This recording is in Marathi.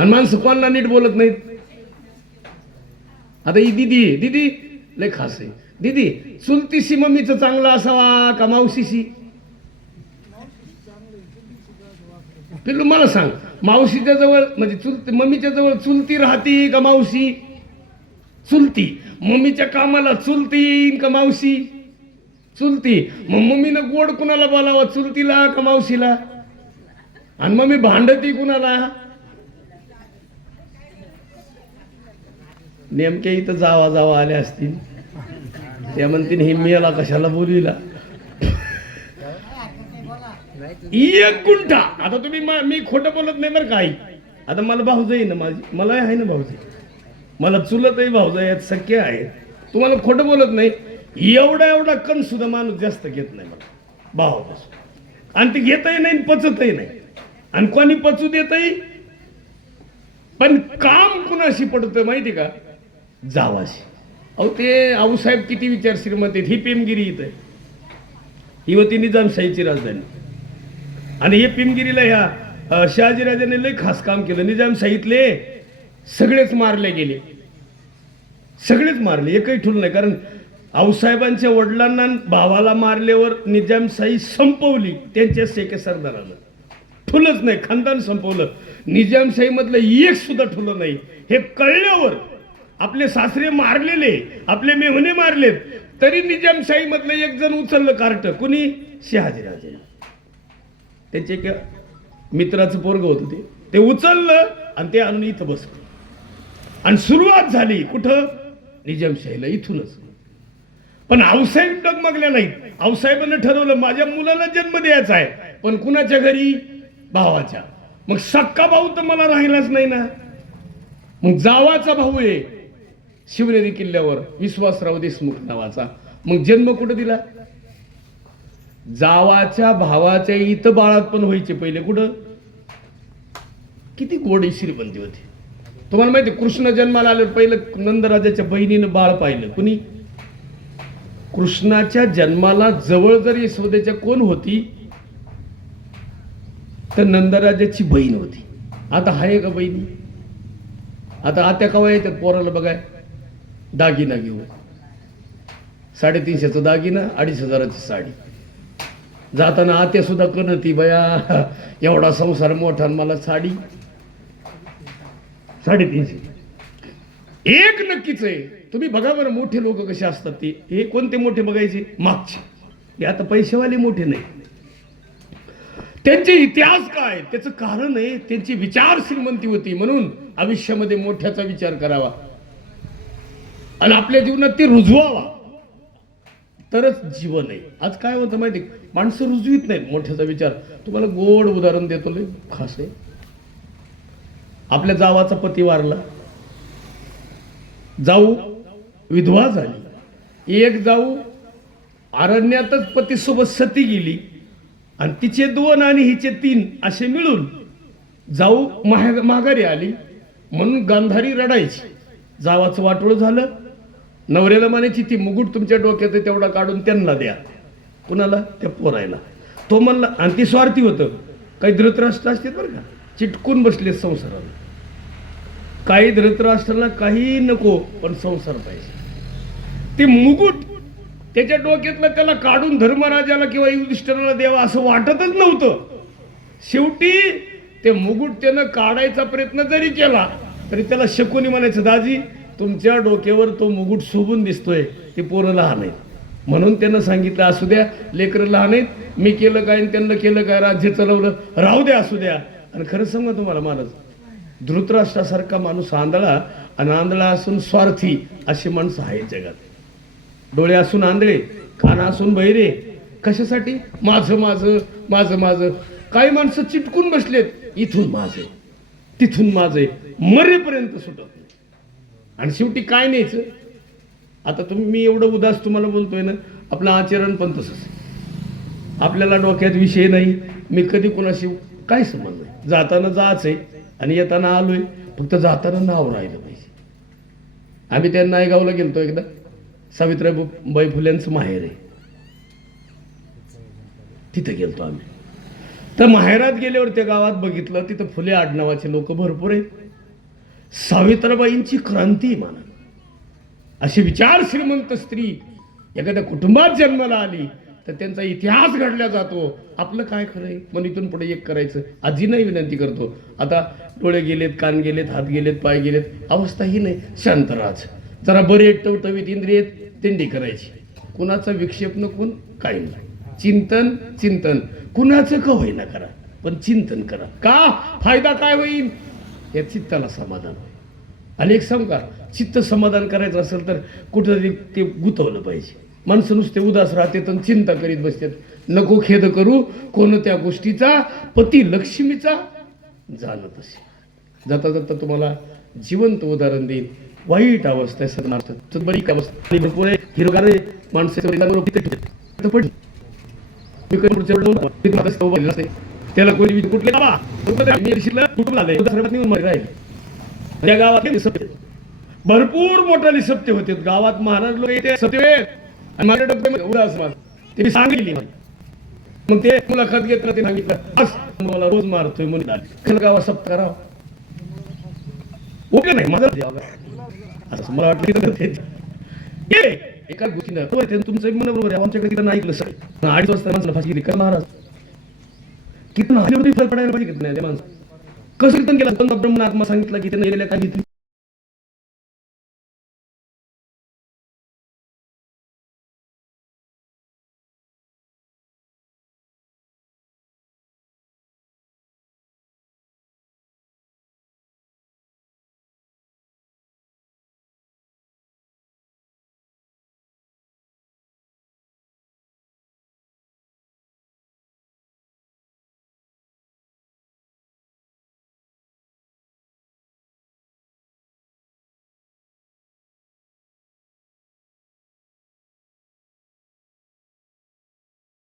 आणि माणसं कोणाला नीट बोलत नाहीत. आता ही दिदी दिदी लय खास आहे. दिदी चुलतीशी मम्मीचं चांगलं असावा का मावशीशी? पिल्लू मला सांग मावशीच्या जवळ म्हणजे चुलती मम्मीच्या जवळ चुलती राहती का मावशी? चुलती. मम्मीच्या कामाला चुलती का मावशी? चुलती. मग मम्मीनं गोड कुणाला बोलावा? चुलतीला का मावशीला? आणि मम्मी भांडती कुणाला? नेमक्या इथं जावा जावा आल्या असतील. त्या म्हणतील हे मियाला कशाला बोलविला? एक गुंठा. आता तुम्ही मा- मी खोटं बोलत नाही बरं काही आता मला भाऊज आहे ना माझी. मला आहे ना भाऊजी मला चुलतही भाऊज आहेत सख्य आहे तुम्हाला खोटं बोलत नाही. एवढा एवढा कण सुद्धा माणूस जास्त घेत नाही मला. भावापासून. आणि ते घेतही नाही आणि पचतही नाही. आणि कोणी पचू देतही पण काम कुणाशी पडतं माहिती का? जावाशी. अहो ते आऊसाहेब किती विचार श्रीमंत ही पेमगिरी इथं आहे. ही होती निजामशाहीची राजधानी. आणि हे पिमगिरीला ह्या शहाजीराजाने लय खास काम केलं. निजामशाहीतले सगळेच मारले गेले. सगळेच मारले. एकही ठुल नाही. कारण आऊसाहेबांच्या वडिलांना भावाला मारल्यावर निजामशाही संपवली. त्यांच्या शेके सरदारानं ठुलच नाही. खानदान संपवलं. निजामशाहीमधलं एक सुद्धा ठुलं नाही. हे कळल्यावर आपले सासरे मारलेले आपले मेहने मारलेत. तरी निजामशाही मधलं एक जण उचललं कार्ट. कुणी? शहाजीराजे त्याचे एक मित्राचं पोरग होतं ते. ते उचललं आणि ते आणून इथं बसलं. आणि सुरुवात झाली कुठं? निजामशाहीला इथूनच. पण आऊसाहेब डगमगल्या नाहीत. आऊसाहेबांना ठरवलं माझ्या मुलाला जन्म द्यायचा आहे पण कुणाच्या घरी? भावाच्या. मग सक्का भाऊ तर मला राहिलाच नाही ना. मग जावाचा भाऊ आहे. शिवनेरी किल्ल्यावर विश्वासराव देशमुख नावाचा. मग जन्म कुठं दिला? जावाच्या भावाच्या इथं बाळात पण व्हायचे पहिले कुठं? किती गोडी श्रीमंती होती. तुम्हाला माहिती कृष्ण जन्माला आले पहिलं नंदराजाच्या बहिणीनं बाळ पाहिलं. कुणी? कृष्णाच्या जन्माला जवळ जर यशोदेच्या कोण होती? तर नंदराजाची बहीण होती. आता आहे का बहिणी? आता आत्या कवा येतात पोराला बघाय? दागिना घेऊ. साडेतीनशेचा दागिना अडीच हजाराची साडी. जाताना आत्या सुद्धा कणती बया. एवढा संसार मोठा मला साडी. साडेतीनशे. एक नक्कीच आहे. तुम्ही बघा बरं मोठे लोक कसे असतात ते. हे कोणते मोठे बघायचे? मागचे. हे आता पैसेवाले मोठे नाही. त्यांचे इतिहास काय? त्याचं कारण आहे त्यांची विचार श्रीमंती होती म्हणून आयुष्यामध्ये मोठ्याचा विचार करावा. आणि आपल्या जीवनात ते रुजवावा. तरच जीवन आहे. आज काय होतं माहिती आहे? माणसं रुजवीत नाहीत मोठ्याचा विचार. तुम्हाला गोड उदाहरण देतो लय खास आहे. आपल्या जावाचा पती वारला. जाऊ विधवा झाली. एक जाऊ अरण्यातच पतीसोबत सती गेली. आणि तिचे दोन आणि हिचे तीन असे मिळून जाऊ महा माघारी आली. म्हणून गांधारी रडायची. जावाचं वाटोळ झालं. नवऱ्याला म्हणायची ती मुकुट तुमच्या डोक्यात आहे तेवढा काढून त्यांना द्या. कुणाला? त्या पोरायला. तो म्हणला आणि ती स्वार्थी होतं. काही धृतराष्ट्र असते बरं का? चिटकून बसले संसाराला. काही धृतराष्ट्राला काही नको पण संसार पाहिजे. ती मुकुट त्याच्या डोक्यातलं त्याला काढून धर्मराजाला किंवा युधिष्ठराला द्यावा असं वाटतच नव्हतं. शेवटी ते मुकुट त्यानं काढायचा प्रयत्न जरी केला तरी त्याला शकुनी म्हणायचं दाजी तुमच्या डोक्यावर तो मुकुट शोभून दिसतोय ते पोरं लहान आहेत. म्हणून त्यांना सांगितलं असू द्या लेकरं लहान आहेत मी केलं काय आणि त्यांना केलं काय राज्य चालवलं राहू द्या असू द्या. आणि खरं सांगा तुम्हाला माणूस धृतराष्ट्रासारखा माणूस आंधळा आणि आंधळा असून स्वार्थी अशी माणसं आहेत जगात. डोळे असून आंधळे कान असून बहिरे कशासाठी? माझं माझं माझं माझं. काही माणसं चिटकून बसलेत इथून माझे तिथून माझे मरेपर्यंत सुटत आणि शेवटी काय न्यायचं? आता तुम्ही मी एवढं उदास तुम्हाला बोलतोय ना आपलं आचरण पण तसंच. आपल्याला डोक्यात विषय नाही. मी कधी कोणाशी काय संबंध नाही. जाताना जाच आहे आणि येताना आलोय. फक्त जाताना नाव राहिलं पाहिजे. आम्ही त्या नायगावला गेलतो एकदा. सावित्रीबाई फुल्यांचं माहेर आहे. तिथं गेलतो आम्ही. तर माहेरात गेल्यावर त्या गावात बघितलं तिथं फुले आडनावाचे लोक भरपूर आहेत. सावित्रबाईंची क्रांती माना अशी विचार श्रीमंत स्त्री एखाद्या कुटुंबात जन्माला आली तर त्यांचा इतिहास घडला जातो. आपलं काय खरंय मग इथून पुढे एक करायचं. आजीनाही विनंती करतो. आता डोळे गेलेत कान गेलेत हात गेलेत पाय गेलेत अवस्था ही नाही. शांत जरा बरे टवटवीत इंद्रियेत तेंडी करायची. कुणाचा विक्षेप कोण काही नाही. चिंतन चिंतन. कुणाचं का होईना करा पण चिंतन करा. का? फायदा काय होईल? या चित्ताला समाधान आणि एक सांगू का? चित्त समाधान करायचं असेल तर कुठंतरी ते गुतवलं पाहिजे. माणसं नुसते उदास राहते तर चिंता करीत बसतात. नको खेद करू कोणत्या गोष्टीचा पती लक्ष्मीचा जाणत असे जाता जाता तुम्हाला जिवंत उदाहरण देईल वाईट अवस्था आहे सदनार्थ बरी अवस्था भरपूर आहे. हिरगार आहे माणसाच्या त्याला कोणी कुठले? बाबा कुठून आलंय? निघून मध्ये राहील. त्या गावात किती भरपूर मोठा सत्य होते. गावात महाराज लोक येते सत्य आणि माझ्या डब्बे उदास ते मी सांगितली मग ते मुलाखत घेतलं ते सांगितलं मला रोज मारतोय म्हणून खरं गावात सप्त करावं? ओके नाही माझं असं मला वाटलं ये एका गोष्टीनं तुमचं मन बरोबर आहे. आमच्याकडे तिथं नाही ऐकलं सर अडीच वाजता माणसाला फाशी दिली महाराज. किती हानीवरती फरक पडायला पाहिजे की माणसं. कसं कीर्तन केलं? कोणता ब्रह्मन आत्मा सांगितलं की त्यानं गेलेल्या काय घेतली